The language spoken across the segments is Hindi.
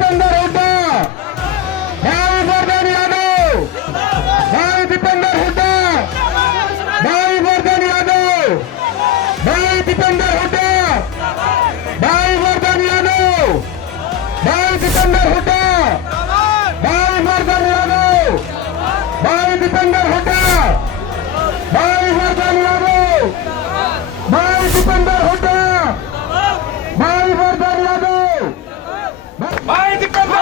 दीपेंद्र हुड्डा, भाई वर्धन यादव, भाई दीपेंद्र हुड्डा, भाई वर्धन यादव, भाई दीपेंद्र हुड्डा, भाई वर्धन यादव, भाई दीपेंद्र हुड्डा, भाई वर्धन यादव, भाई दीपेंद्र हुड्डा, भाई वर्धन यादव, भाई दीपेंद्र हुड्डा, भाई वर्धन यादव, भाई दीपेंद्र हुड्डा,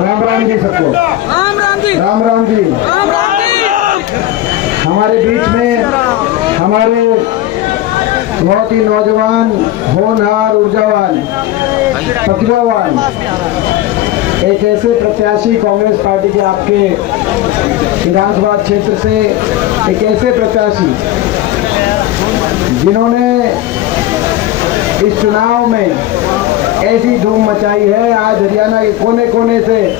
राम राम जी सबको, राम राम जी, राम राम जी। राम राम जी। हमारे बीच में हमारे बहुत ही नौजवान, होनहार, ऊर्जावान, प्रतिभावान एक ऐसे प्रत्याशी कांग्रेस पार्टी के आपके विधानसभा क्षेत्र से, एक ऐसे प्रत्याशी जिन्होंने इस चुनाव में ऐसी धूम मचाई है। आज हरियाणा के कोने कोने से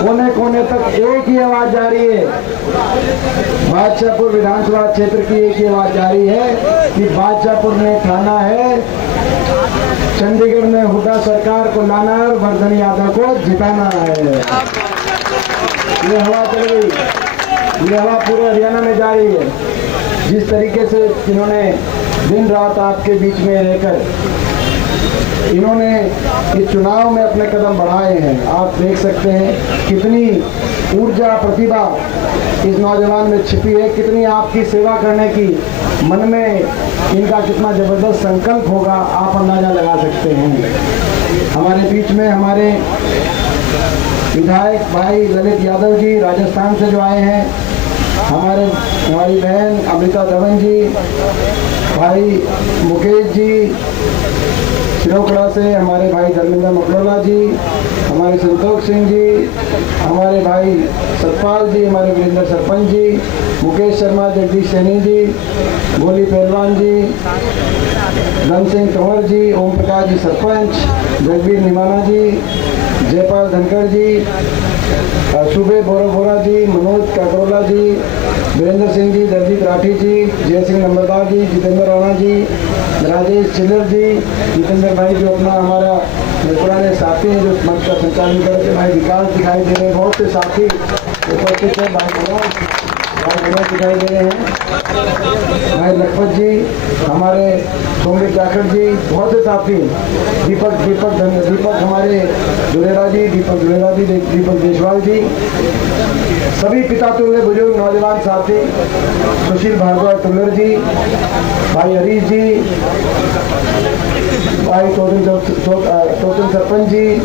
कोने कोने तक एक ही आवाज जा रही है, बादशाहपुर विधानसभा क्षेत्र की एक ही आवाज जा रही है कि बादशाहपुर में ठाना है, चंडीगढ़ में हुड्डा सरकार को लाना है और वर्धन यादव को जिताना है। ये हवा चल गई, ये हवा पूरे हरियाणा में जा रही है। जिस तरीके से इन्होंने दिन रात आपके बीच में रहकर इन्होंने इस चुनाव में अपने कदम बढ़ाए हैं, आप देख सकते हैं कितनी ऊर्जा, प्रतिभा इस नौजवान में छिपी है, कितनी आपकी सेवा करने की मन में इनका कितना जबरदस्त संकल्प होगा, आप अंदाजा लगा सकते हैं। हमारे बीच में हमारे विधायक भाई ललित यादव जी राजस्थान से जो आए हैं, हमारी बहन अमृता धवन जी, भाई मुकेश जी सिरोकड़ा से, हमारे भाई धर्मेंद्र मकड़ोला जी, हमारे संतोष सिंह जी, हमारे भाई सतपाल जी, हमारे वीरेंद्र सरपंच जी, मुकेश शर्मा, जगदीश सैनी जी, गोली पहलवान जी, धन सिंह कंवर जी, ओम प्रकाश जी सरपंच, जगबीर निमाना जी, जयपाल धनखड़ जी, सुबे बोरा जी, मनोज काकरोला जी, वीरेंद्र सिंह जी, दलजीत राठी जी, जय सिंह नंबरदार जी, जितेंद्र राणा जी, राजेश चिल्लर जी, जितेंद्र भाई जो अपना हमारा पुराने साथी हैं जो मंच का संचालन करते, भाई विकास दिखाई दे रहे हैं, बहुत से साथी उपस्थित है, भाई मनोज दिखाई दे रहे हैं, भाई लखपत जी, हमारे सोमवीर जाखड़ जी, बहुत से साथी, दीपक हमारे दुलेरा जी, दीपक देशवाल जी, सभी पिता तुल्य बुजुर्ग नौजवान साथी, सुशील भार्गव टुल्लर जी, भाई हरीश जी, भाई टोटल सरपंच जी,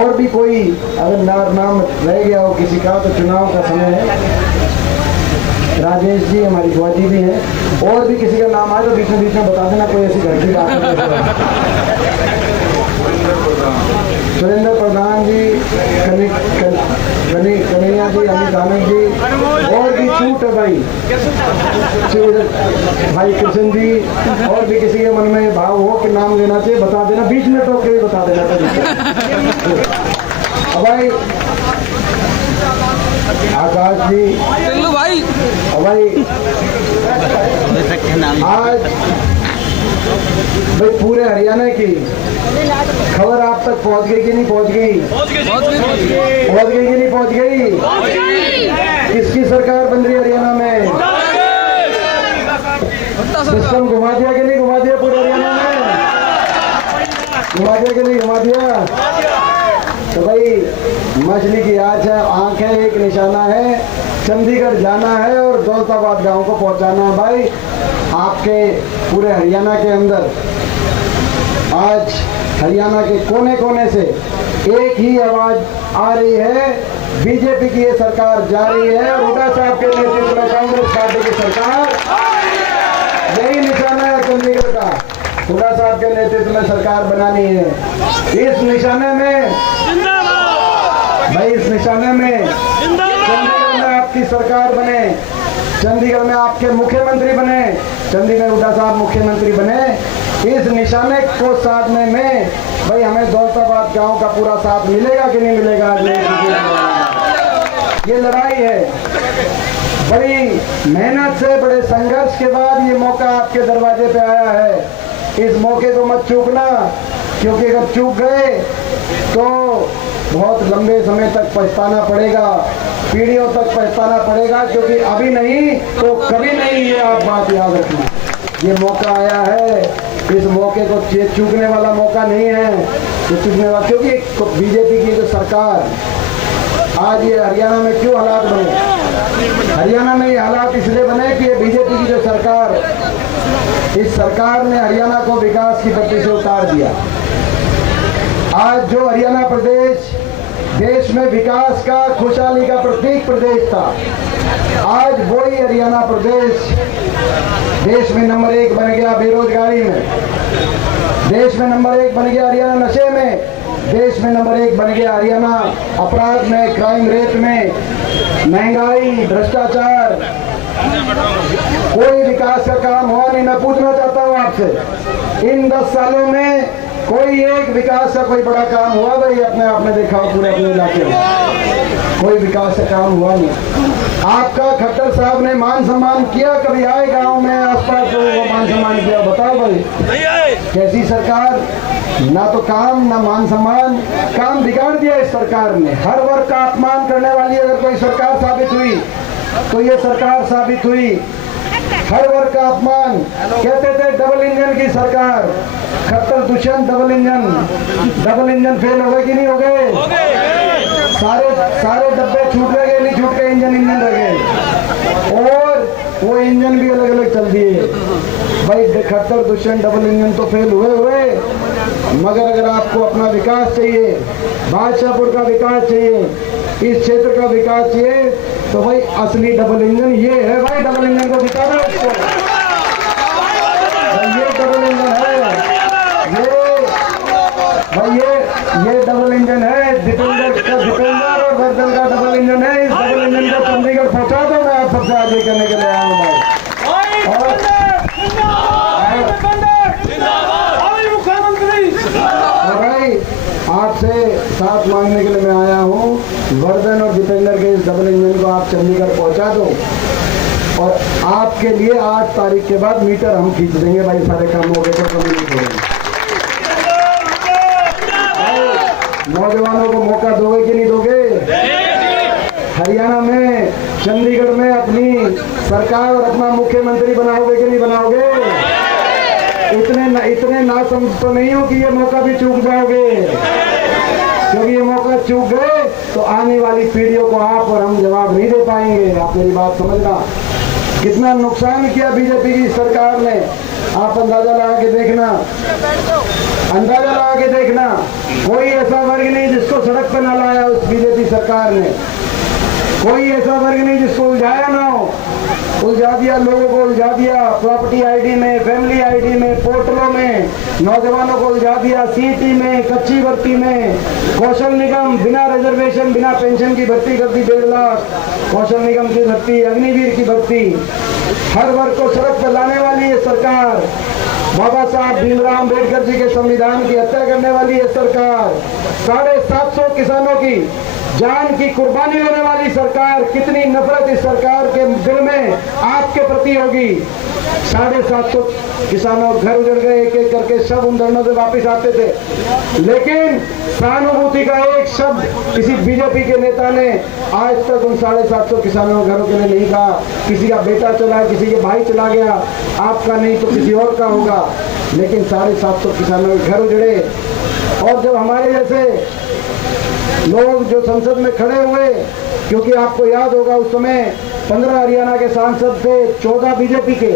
और भी कोई अगर नाम रह गया हो किसी का तो चुनाव का समय है, राजेश जी, हमारी बुआ जी भी हैं, और भी किसी का नाम आए तो बीच में बता देना, कोई ऐसी घर की बात नहीं। सुरेंद्र प्रधान जी, कन्हैया जी, अमित आनंद जी, और भी छूट है भाई कृष्ण जी, और भी किसी के मन में भाव हो कि नाम लेना चाहिए बता देना, बीच में टोक के बता देना। भाई आकाश जी, भाई आज भाई पूरे हरियाणा की खबर आप तक पहुंच गई कि नहीं पहुंच गई? पहुंच गई कि नहीं पहुंच गई? किसकी सरकार बन रही है हरियाणा में? सिस्टम घुमा दिया कि नहीं घुमा दिया पूरे हरियाणा में? घुमा दिया कि नहीं घुमा दिया? तो भाई मछली की आंख है, एक निशाना है, चंडीगढ़ जाना है और दौलताबाद गांव को पहुंचाना है। भाई आपके पूरे हरियाणा के अंदर आज हरियाणा के कोने कोने से एक ही आवाज आ रही है, बीजेपी की ये सरकार जा रही है, हुड्डा साहब के नेतृत्व में कांग्रेस पार्टी की सरकार, यही निशाना है चंडीगढ़ का, हुड्डा साहब के नेतृत्व में सरकार बनानी है। इस निशाने में भाई, इस निशाने में चंडीगढ़ में आपकी सरकार बने, चंडीगढ़ में आपके मुख्यमंत्री बने, चंडीगढ़ हुड्डा साहब मुख्यमंत्री बने, इस निशाने को साधने में भाई हमें दौलताबाद गांव का पूरा साथ मिलेगा कि नहीं मिलेगा? ये लड़ाई है। बड़ी मेहनत से, बड़े संघर्ष के बाद ये मौका आपके दरवाजे पे आया है। इस मौके को मत चूकना, क्योंकि अगर चूक गए तो बहुत लंबे समय तक पछताना पड़ेगा, पीढ़ियों तक पछताना पड़ेगा, क्योंकि अभी नहीं तो कभी नहीं, ये आप बात याद रखना। ये मौका आया है, इस मौके को चूकने वाला मौका नहीं है, ये चूकने वाला, क्योंकि बीजेपी की जो सरकार आज ये हरियाणा में क्यों हालात बने, हरियाणा में ये हालात इसलिए बने कि ये बीजेपी की जो सरकार, इस सरकार ने हरियाणा को विकास की गति से उतार दिया। आज जो हरियाणा प्रदेश देश में विकास का, खुशहाली का प्रतीक प्रदेश था, आज वही हरियाणा प्रदेश देश में नंबर 1 बन गया बेरोजगारी में, देश में नंबर 1 बन गया हरियाणा नशे में, देश में नंबर 1 बन गया हरियाणा अपराध में, क्राइम रेट में, महंगाई, भ्रष्टाचार, कोई विकास का काम हुआ नहीं। मैं पूछना चाहता हूं आपसे, इन 10 सालों में कोई एक विकास का कोई बड़ा काम हुआ भाई? अपने आपने देखा हो पूरे अपने इलाके में कोई विकास का काम हुआ नहीं। आपका खट्टर साहब ने मान सम्मान किया? कभी आए गांव में आसपास तो वो मान सम्मान किया? बताओ भाई, कैसी सरकार, ना तो काम ना मान सम्मान, काम बिगाड़ दिया इस सरकार ने। हर वर्ग का अपमान करने वाली अगर कोई सरकार साबित हुई तो ये सरकार साबित हुई। हर वर्ग का अपमान, कहते थे डबल इंजन की सरकार, Khattar Dushyant double engine fail हो गए कि नहीं हो गए? सारे डब्बे छूट गए, नहीं छूट गए, इंजन रह गए, और वो इंजन भी अलग अलग चल दिए। भाई खट्टर दुष्यंत डबल इंजन तो फेल हुए, मगर अगर आपको अपना विकास चाहिए, बादशाहपुर का विकास चाहिए, इस क्षेत्र का विकास चाहिए, तो भाई असली डबल इंजन ये है। भाई डबल इंजन को दिखाना इसको, ये डबल इंजन है, ये डबल इंजन है, दीपेंद्र और वर्धन का डबल इंजन है। इस डबल इंजन को चंडीगढ़ पहुंचा दो, मैं आप सबसे आगे करने के लिए आया हूँ भाई। और भाई आपसे साथ मांगने के लिए मैं आया हूँ, वर्धन और दीपेंद्र के इस डबल इंजन को आप चंडीगढ़ पहुंचा दो, और आपके लिए 8 तारीख के बाद मीटर हम खींच देंगे भाई, सारे काम हो गए तो कमी नहीं छोड़ेंगे। नौजवानों को मौका दोगे कि नहीं दोगे? हरियाणा में, चंडीगढ़ में अपनी सरकार और अपना मुख्यमंत्री बनाओगे कि नहीं बनाओगे? इतने नासमझ तो नहीं हो कि ये मौका भी चूक जाओगे, क्योंकि ये मौका चूक गए तो आने वाली पीढ़ियों को आप और हम जवाब नहीं दे पाएंगे। आप मेरी बात समझना, कितना नुकसान किया बीजेपी की सरकार ने, आप अंदाजा लगा के देखना। कोई ऐसा वर्ग नहीं जिसको सड़क पर ना लाया उस बीजेपी सरकार ने, कोई ऐसा वर्ग नहीं जिसको उलझाया ना हो। उलझा दिया, लोगों को उलझा दिया, प्रॉपर्टी आईडी में, फैमिली आईडी में, पोर्टलों में, नौजवानों को उलझा दिया, सीटी में, कच्ची भर्ती में, कौशल निगम बिना रिजर्वेशन बिना पेंशन की भर्ती कर दी 1.5 लाख, कौशल निगम की भर्ती, अग्निवीर की भर्ती, हर वर्ग को सड़क पर लाने वाली ये सरकार, बाबा साहब भीमराव अम्बेडकर जी के संविधान की हत्या करने वाली ये सरकार, 750 किसानों की जान की कुर्बानी होने वाली सरकार, कितनी नफरत इस सरकार के दिल में आपके प्रति होगी। 750 किसानों घर उजड़ गए, एक एक करके सब उन धरनों से वापिस आते थे, लेकिन सहानुभूति का एक शब्द किसी बीजेपी के नेता ने आज तक उन 750 किसानों घरों के लिए नहीं कहा। किसी का बेटा चला, किसी के भाई चला गया, आपका नहीं तो किसी और का होगा, लेकिन 750 किसानों के घर उजड़े। और जब हमारे जैसे लोग जो संसद में खड़े हुए, क्योंकि आपको याद होगा उस समय 15 हरियाणा के सांसद थे, 14 बीजेपी के,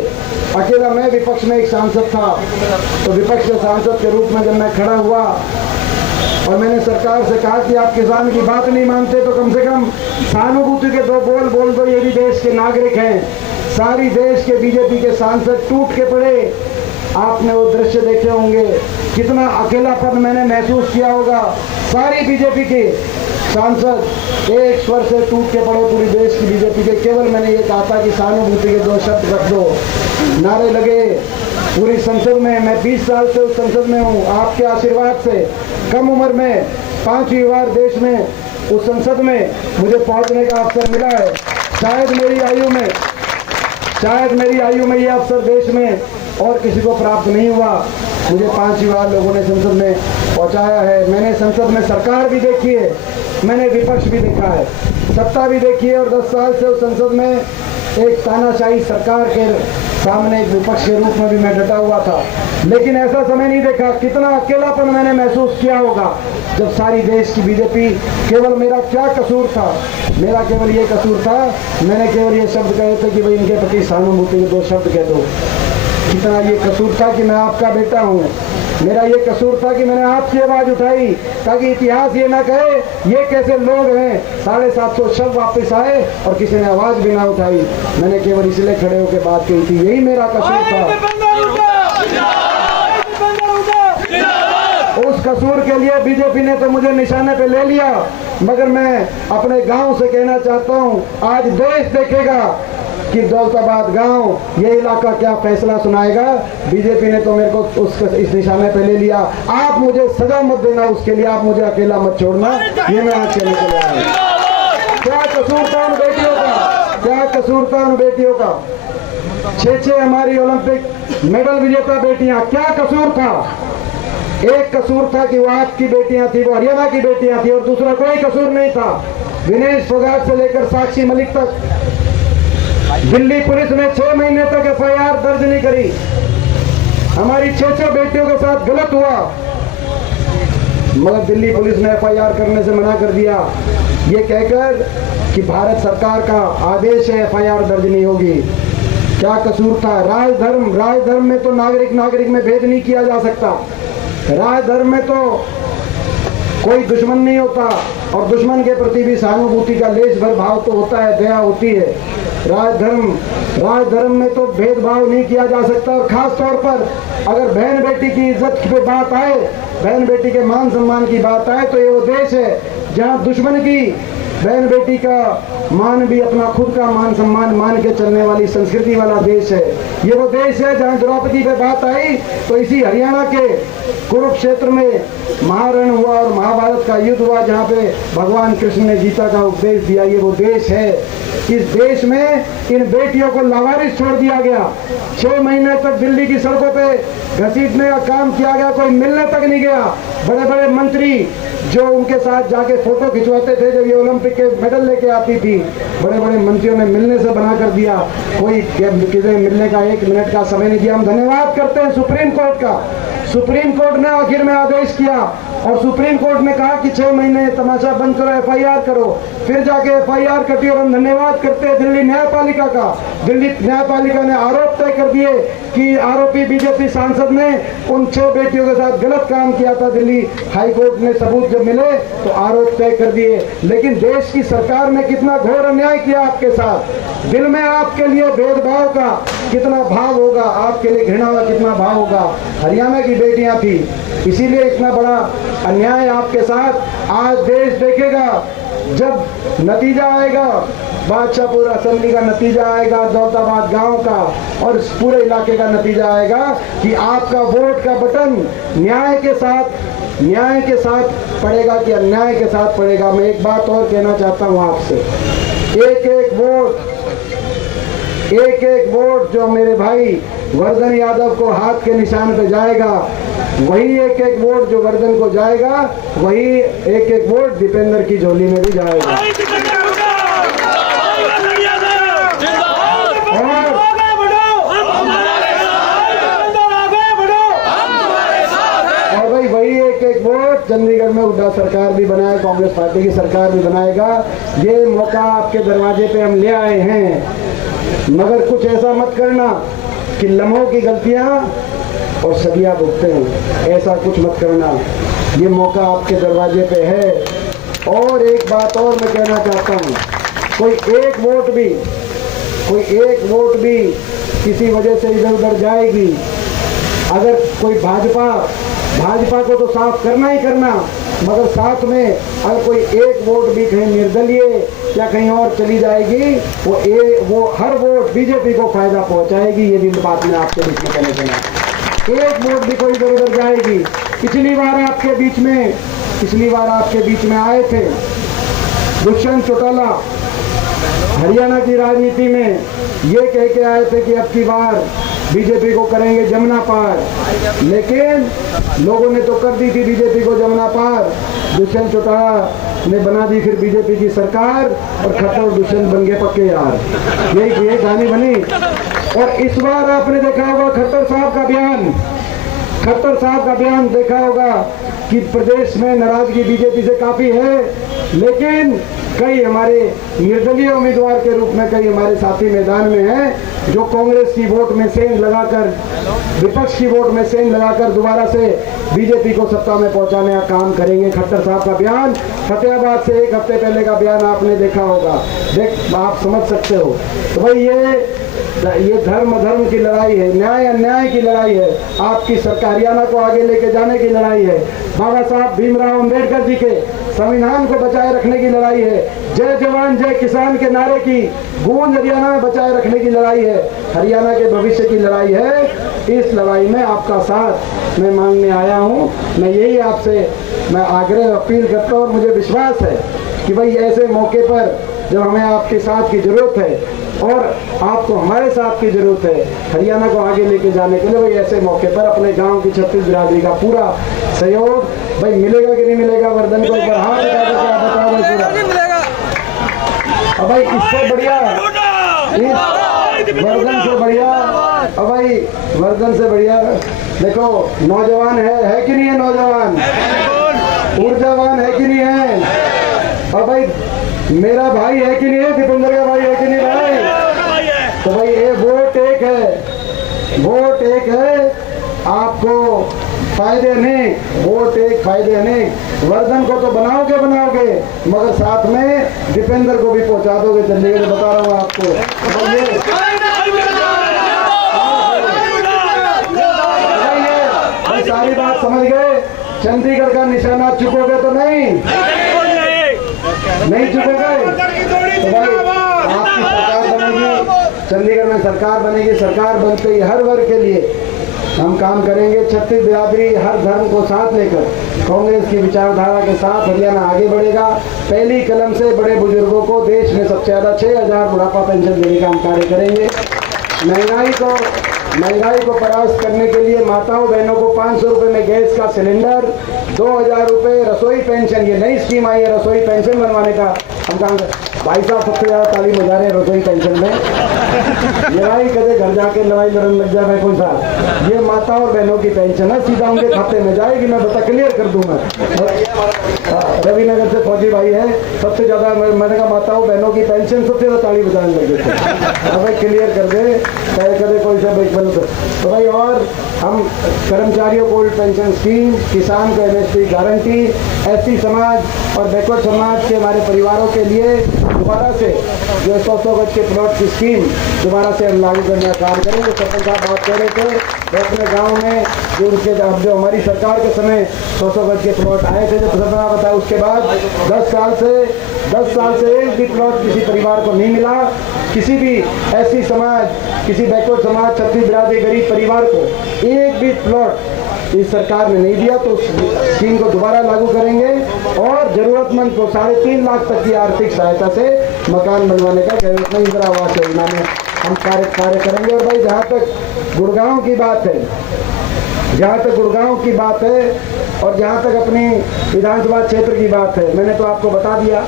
अकेला मैं विपक्ष में एक सांसद था। तो विपक्ष के सांसद के रूप में जब मैं खड़ा हुआ और मैंने सरकार से कहा कि आप किसान की बात नहीं मानते तो कम से कम सहानुभूति के 2 बोल दो, ये भी देश के नागरिक हैं। सारी देश के बीजेपी के सांसद टूट के पड़े। आपने वो दृश्य देखे होंगे, कितना अकेलापन मैंने महसूस किया होगा। सारी बीजेपी के सांसद एक स्वर से टूट के पड़े, पूरी देश की बीजेपी के। केवल मैंने ये कहा था कि सहानुभूति के 2 शब्द रख दो। नारे लगे पूरी संसद में। मैं 20 साल से उस संसद में हूँ। आपके आशीर्वाद से कम उम्र में 5वीं बार देश में उस संसद में मुझे पहुंचने का अवसर मिला है। शायद मेरी आयु में यह अवसर देश में और किसी को प्राप्त नहीं हुआ। मुझे 5 बार लोगों ने संसद में पहुंचाया है। मैंने संसद में सरकार भी देखी है, मैंने विपक्ष भी देखा है, सत्ता भी देखी है, और 10 साल से उस संसद में एक तानाशाही सरकार के सामने एक विपक्ष के रूप में भी मैं डटा हुआ था। लेकिन ऐसा समय नहीं देखा। कितना अकेलापन मैंने महसूस किया होगा जब सारी देश की बीजेपी, केवल मेरा क्या कसूर था, मेरा केवल ये कसूर था, मैंने केवल ये शब्द कहे थे कि भाई इनके प्रति सहानुभूति के 2 शब्द कह दो। कितना ये कसूर था कि मैं आपका बेटा हूँ, मेरा ये कसूर था कि मैंने आपकी आवाज उठाई ताकि इतिहास ये ना कहे ये कैसे लोग हैं, 750 शव वापस आए और किसी ने आवाज भी ना उठाई। मैंने केवल इसलिए खड़े होकर बात कही थी, यही मेरा कसूर था। उस कसूर के लिए बीजेपी ने तो मुझे निशाने पे ले लिया, मगर मैं अपने गांव से कहना चाहता हूं, आज देश देखेगा कि दौलताबाद गांव ये इलाका क्या फैसला सुनाएगा। बीजेपी ने तो मेरे को इस निशाने पे ले लिया। आप मुझे सजा मत देना, उसके लिए आप मुझे अकेला मत छोड़ना, ये मैं आज कहने के लिए आया। क्या कसूर था उन बेटियों का, क्या कसूर था उन बेटियों का। 6 हमारी ओलंपिक मेडल विजेता बेटियां, क्या कसूर था। एक कसूर था कि वो आपकी बेटियां थी, वो हरियाणा की बेटियां थी, और दूसरा कोई कसूर नहीं था। विनेश फोगाट से लेकर साक्षी मलिक तक दिल्ली पुलिस ने 6 महीने तक FIR दर्ज नहीं करी। हमारी 6 बेटियों के साथ गलत हुआ, मगर दिल्ली पुलिस ने FIR करने से मना कर दिया, ये कहकर कि भारत सरकार का आदेश है, FIR दर्ज नहीं होगी। क्या कसूर था। राजधर्म में तो नागरिक में भेद नहीं किया जा सकता। राजधर्म में तो कोई दुश्मन नहीं होता, और दुश्मन के प्रति भी सहानुभूति का लेश भर भाव तो होता है, दया होती है। राजधर्म में तो भेदभाव नहीं किया जा सकता। और खास तौर पर अगर बहन बेटी की इज्जत पे बात आए, बहन बेटी के मान सम्मान की बात आए, तो ये वो देश है जहां दुश्मन की बहन बेटी का मान भी अपना खुद का मान सम्मान मान के चलने वाली संस्कृति वाला देश है। ये वो देश है जहां द्रौपदी पे बात आई तो इसी हरियाणा के कुरुक्षेत्र में महारण हुआ और महाभारत का युद्ध हुआ, जहां पे भगवान कृष्ण ने गीता का उपदेश दिया। ये वो देश है। इस देश में इन बेटियों को लावारिस छोड़ दिया गया। 6 महीने तक दिल्ली की सड़कों पे घसीटने का काम किया गया, कोई मिलने तक नहीं गया। बड़े बड़े मंत्री जो उनके साथ जाके फोटो खिंचवाते थे जब ये ओलंपिक के मेडल लेके आती थी, बड़े बड़े मंत्रियों ने मिलने से बना कर दिया। कोई किसी मिलने का 1 मिनट का समय नहीं दिया। हम धन्यवाद करते हैं सुप्रीम कोर्ट का। सुप्रीम कोर्ट ने आखिर में आदेश किया और सुप्रीम कोर्ट ने कहा कि 6 महीने तमाशा बंद करो, FIR करो। फिर जाके FIR कटी और हम धन्यवाद करते हैं दिल्ली न्यायपालिका का। दिल्ली न्यायपालिका ने आरोप तय कर दिए कि आरोपी बीजेपी सांसद ने उन 6 बेटियों के साथ गलत काम किया था। दिल्ली हाई कोर्ट ने सबूत जब मिले तो आरोप तय कर दिए। लेकिन देश की सरकार ने कितना घोर अन्याय किया आपके साथ। दिल में आपके लिए भेदभाव का कितना भाव होगा, आपके लिए घृणा का कितना भाव होगा। हरियाणा की बेटियां थी, इसीलिए इतना बड़ा अन्याय आपके साथ। आज देश देखेगा जब नतीजा आएगा, बादशाहपुर असेंबली का नतीजा आएगा, दौलताबाद गांव का और इस पूरे इलाके का नतीजा आएगा कि आपका वोट का बटन न्याय के साथ पड़ेगा कि अन्याय के साथ पड़ेगा। मैं एक बात और कहना चाहता हूं आपसे, एक एक वोट जो मेरे भाई वर्धन यादव को हाथ के निशान पे जाएगा, वही एक एक वोट जो वर्धन को जाएगा, वही एक एक वोट दीपेंद्र की झोली में भी जाएगा। और भाई वही एक एक वोट चंडीगढ़ में हुड्डा सरकार भी बनाए, कांग्रेस पार्टी की सरकार भी बनाएगा। ये मौका आपके दरवाजे पे हम ले आए हैं, मगर कुछ ऐसा मत करना कि लम्हों की गलतियां और सदियां भुगते हैं। ऐसा कुछ मत करना, ये मौका आपके दरवाजे पे है। और एक बात और मैं कहना चाहता हूँ, कोई एक वोट भी किसी वजह से इधर उधर जाएगी, अगर कोई भाजपा को तो साफ करना ही करना, मगर साथ में अगर कोई एक वोट भी कहीं निर्दलीय या कहीं और चली जाएगी, वो हर वोट बीजेपी को फायदा पहुंचाएगी। ये भी बात मैं आपके बीच में कहने देना। एक वोट भी कोई इधर उधर जाएगी। पिछली बार आपके बीच में आए थे, दुष्यंत चौटाला हरियाणा की राजनीति में ये कह के आए थे कि अब की बार बीजेपी को करेंगे जमुना पार, लेकिन लोगों ने तो कर दी थी बीजेपी को जमुना पार। दुष्यंत चौटाला ने बना दी फिर बीजेपी की सरकार और खट्टर और दुष्यंत बन गए पक्के यार। यही कहानी बनी। और इस बार आपने देखा होगा खट्टर साहब का बयान देखा होगा कि प्रदेश में नाराजगी बीजेपी से काफी है, लेकिन कई हमारे निर्दलीय उम्मीदवार के रूप में कई हमारे साथी मैदान में हैं जो कांग्रेस की वोट में सेंध लगाकर, विपक्ष की वोट में सेंध लगाकर दोबारा से बीजेपी को सत्ता में पहुंचाने का काम करेंगे। खट्टर साहब का बयान फतेहाबाद से एक हफ्ते पहले का बयान आपने देखा होगा, आप समझ सकते हो। तो भाई ये धर्म की लड़ाई है, न्याय अन्याय की लड़ाई है, आपकी सरकार हरियाणा को आगे लेके जाने की लड़ाई है, बाबा साहब भीमराव अंबेडकर जी के संविधान को बचाए रखने की लड़ाई है, जय जवान जय किसान के नारे की गूंज हरियाणा में बचाए रखने की लड़ाई है, हरियाणा के भविष्य की लड़ाई है। इस लड़ाई में आपका साथ मैं मांगने आया हूँ। मैं यही आपसे मैं आग्रह अपील करता हूँ और मुझे विश्वास है कि भाई ऐसे मौके पर जब हमें आपके साथ की जरूरत है और आपको हमारे साथ की जरूरत है हरियाणा को आगे लेके जाने के लिए, भाई ऐसे मौके पर अपने गांव की 36 बिरादरी का पूरा सहयोग भाई मिलेगा कि नहीं मिलेगा? वर्धन को एक बार हाथ लगा के क्या बताओ भाई पूरा। अब भाई इससे बढ़िया वर्धन से बढ़िया, अब भाई वर्धन से बढ़िया देखो नौजवान है कि नहीं है? नौजवान ऊर्जावान है कि नहीं है? और भाई मेरा भाई है कि नहीं है? दीपेंद्र का भाई है कि नहीं भाई? तो भाई ये वोट एक है, आपको फायदे नहीं, वोट एक फायदे नहीं। वर्धन को तो बनाओगे मगर साथ में दीपेंद्र को भी पहुंचा दोगे चंडीगढ़, बता रहा हूँ आपको। ये सारी बात समझ गए। चंडीगढ़ का निशाना चुकोगे तो नहीं चुकोगे। तो भाई आपकी सरकार बनेगी, चंडीगढ़ में सरकार बनेगी, सरकार बनते ही हर वर्ग के लिए हम काम करेंगे। 36 बिरादरी हर धर्म को साथ लेकर कांग्रेस की विचारधारा के साथ हरियाणा आगे बढ़ेगा। पहली कलम से बड़े बुजुर्गों को देश में सबसे ज्यादा 6000 बुढ़ापा पेंशन देने का हम कार्य करेंगे। महंगाई को परास्त करने के लिए माताओं बहनों को 500 रुपए में गैस का सिलेंडर, 2000 रुपए रसोई पेंशन, ये नई स्कीम आई है रसोई पेंशन बनवाने का। हम कहा भाई साहब सबसे ज्यादा ताली बजा रहे हैं रसोई पेंशन में। लड़ाई करे घर जाके लड़ाई लड़ने लग जाए कोई साहब, ये माता और बहनों की पेंशन है, सीधा उनके खाते में जाएगी। मैं बता क्लियर कर दूंगा। रविनगर से फौजी भाई है, सबसे ज्यादा मैंने कहा माताओं बहनों की पेंशन सबसे ज्यादा ताली बजाने लगे थे। अब क्लियर कर दे करे कोई सा तो भाई। और हम कर्मचारियों को ओल्ड पेंशन स्कीम, किसान को MSP गारंटी, SC समाज और बैकवर्ड समाज के हमारे परिवारों के लिए दोबारा से जो 100 गज के प्लॉट की स्कीम दोबारा से हम लागू करने का काम करेंगे। सरपंच साहब बात कर रहे थे अपने गांव में जो हमारी सरकार के समय 100 गज के प्लॉट आए थे, जब सरपंच बताया उसके बाद 10 साल से एक भी प्लॉट किसी परिवार को नहीं मिला। किसी भी SC समाज, किसी बैकवर्ड समाज, 36 बिरादरी गरीब परिवार को एक भी प्लॉट इस सरकार ने नहीं दिया। तो उस स्कीम को दोबारा लागू करेंगे और जरूरतमंद को 3.5 लाख तक की आर्थिक सहायता से मकान बनवाने का जरूरतमंद इंदिरा आवास योजना में हम कार्य करेंगे। और भाई जहाँ तक गुड़गांव की बात है और जहाँ तक अपनी विधानसभा क्षेत्र की बात है, मैंने तो आपको बता दिया,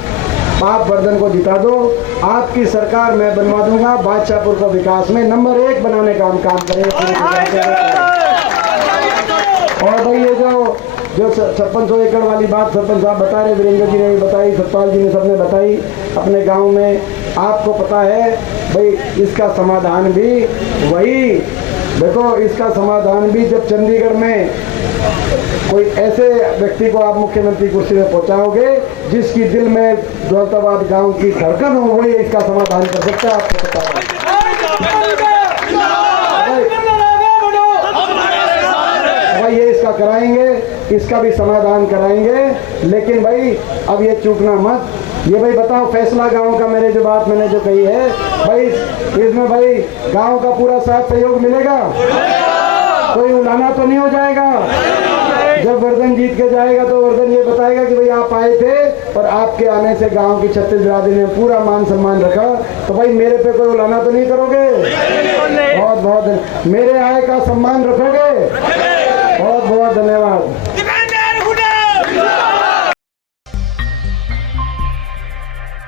आप वर्धन को जिता दो, आपकी सरकार मैं बनवा दूंगा। बादशाहपुर को विकास में नंबर 1 बनाने का हम काम करेंगे। और भाई ये जो 5600 एकड़ वाली बात सरपंच साहब बता रहे, वीरेंद्र जी ने भी बताई, सतपाल जी ने सबने बताई अपने गांव में, आपको पता है भाई इसका समाधान भी वही देखो, इसका समाधान भी जब चंडीगढ़ में कोई ऐसे व्यक्ति को आप मुख्यमंत्री कुर्सी में पहुंचाओगे जिसकी दिल में दौलताबाद गांव की धड़कन हो, वही इसका समाधान कर सकता है। आपको पता है भाई ये इसका कराएंगे, इसका भी समाधान कराएंगे। लेकिन भाई अब ये चूकना मत। ये भाई बताओ फैसला गांव का मैंने जो कही है भाई, इसमें भाई गांव का पूरा साथ सहयोग मिलेगा, कोई उलाना तो नहीं हो जाएगा। जब वर्धन जीत के जाएगा तो वर्धन ये बताएगा कि भाई आप आए थे और आपके आने से गांव की 36 बिरादरी ने पूरा मान सम्मान रखा। तो भाई मेरे पे कोई उलाना तो नहीं करोगे? बहुत बहुत मेरे आय का सम्मान रखोगे?